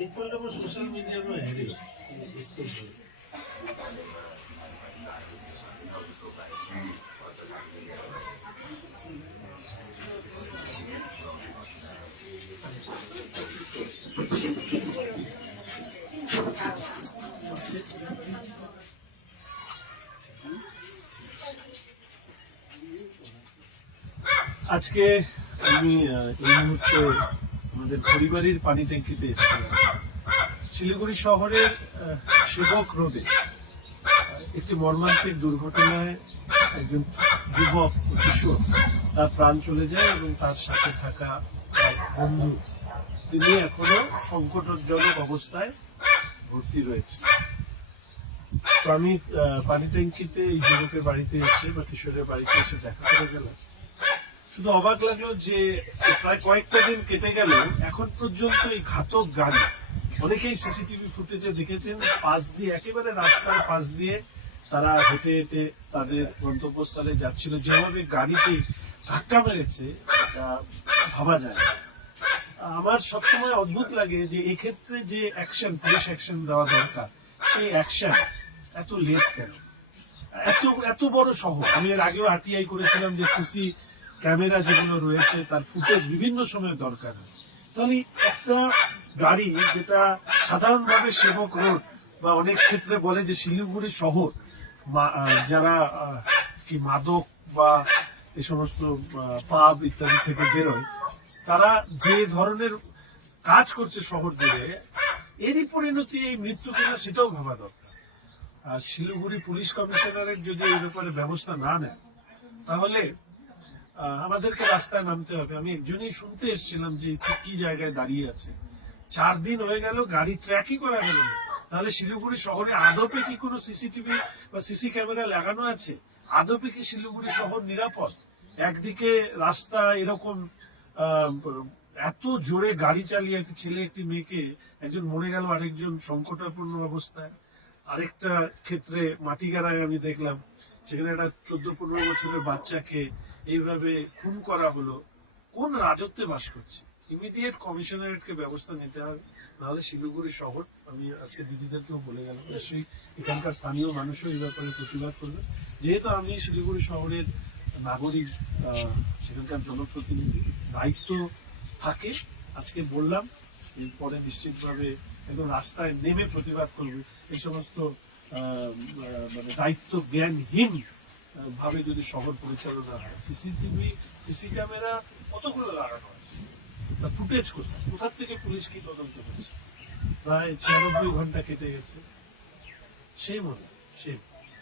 Social media में है इसको আজকে আমি এই মুহূর্তে আমাদের পরিবারের পানি ট্যাঙ্কিতে এসেছিলাম। শিলিগুড়ি শহরের সেবক রোডে একটি মর্মান্তিক দুর্ঘটনায় একজন যুবক কিশোর তার প্রাণ চলে যায় এবং তার সাথে থাকা বন্ধু তিনি এখনো সংকটজনক অবস্থায় ভর্তি রয়েছে। তো আমি পানি ট্যাঙ্কিতে এই যুবকের বাড়িতে এসে বা কিশোরের বাড়িতে এসে দেখা করে গেলাম। শুধু অবাক লাগলো যে প্রায় কয়েকটা দিন কেটে গেল এখন পর্যন্ত এই ঘাতক গাড়ি, অনেকেই সিসিটিভি ফুটেজে দেখেছেন, পাশ দিয়ে একেবারে রাস্তার পাশ দিয়ে তারা হেঁটে হেঁটে তাদের গন্তব্যস্থলে যাচ্ছিল। যেভাবে গাড়িতে ধাক্কা মেরেছে ভাবা যায় না। আমার সবসময় অদ্ভুত লাগে যে এক্ষেত্রে যে অ্যাকশন, পুলিশ অ্যাকশন দেওয়া দরকার, সেই অ্যাকশন এত লেট কেন? এত বড় শহর, আমি এর আগেও আরটিআই করেছিলাম যে সিসি ক্যামেরা যেগুলো রয়েছে তার ফুটেজ বিভিন্ন সময় দরকার। তাহলে একটা গাড়ি যেটা সাধারণভাবে সেবক রোড বা অনেক ক্ষেত্রে বলে যে শিলিগুড়ি শহর, যারা কি মাদক বা এই সমস্ত পাব ইত্যাদি থেকে বেরোয়, তারা যে ধরনের কাজ করছে শহর জুড়ে, এরই পরিণতি এই মৃত্যু কিনা সেটাও ভাবা দরকার। আর শিলিগুড়ি পুলিশ কমিশনারের যদি এই ব্যাপারে ব্যবস্থা না নেয় তাহলে আমাদেরকে রাস্তায় নামতে হবে। আমি একজনই শুনতে এসেছিলাম যে কি জায়গায় দাঁড়িয়ে আছে, 4 দিন হয়ে গেল গাড়ি ট্র্যাকই করা গেল না। তাহলে শিলিগুড়ি শহরে আদপে কি কোনো সিসিটিভি বা সিসি ক্যামেরা লাগানো আছে? আদপে কি শিলিগুড়ি শহর নিরাপদ? একদিকে রাস্তা এরকম এত জোরে গাড়ি চালিয়ে একটি ছেলে একটি মেয়েকে, একজন মরে গেল, আরেকজন সংকটাপন্ন অবস্থায়। আরেকটা ক্ষেত্রে মাটিগাড়ায় আমি দেখলাম সেখানে একটা 14-15 বছরের বাচ্চাকে এইভাবে খুন করা হলো। কোন রাজত্বে বাস করছে? ইমিডিয়েট কমিশনারেটকে ব্যবস্থা নিতে হবে, নাহলে শিলিগুড়ি শহর, আমি আজকে দিদিদেরকেও বলে গেলাম, নিশ্চয়ই এখানকার স্থানীয় মানুষও এই ব্যাপারে প্রতিবাদ করবে। যেহেতু আমি শিলিগুড়ি শহরের নাগরিক, সেখানকার জনপ্রতিনিধি, দায়িত্ব থাকে। আজকে বললাম, এরপরে নিশ্চিতভাবে একদম রাস্তায় নেমে প্রতিবাদ করবে। এই সমস্ত মানে দায়িত্ব জ্ঞানহীন ভাবে যদি শহর পরিচালনা হয়। সিসিটিভি, সিসি ক্যামেরা কতগুলো লাগানো আছে, তা ফুটেজ কোথা থেকে পুলিশ কি তদন্ত করছে? প্রায় 96 ঘন্টা কেটে গেছে। সেই মনে সেই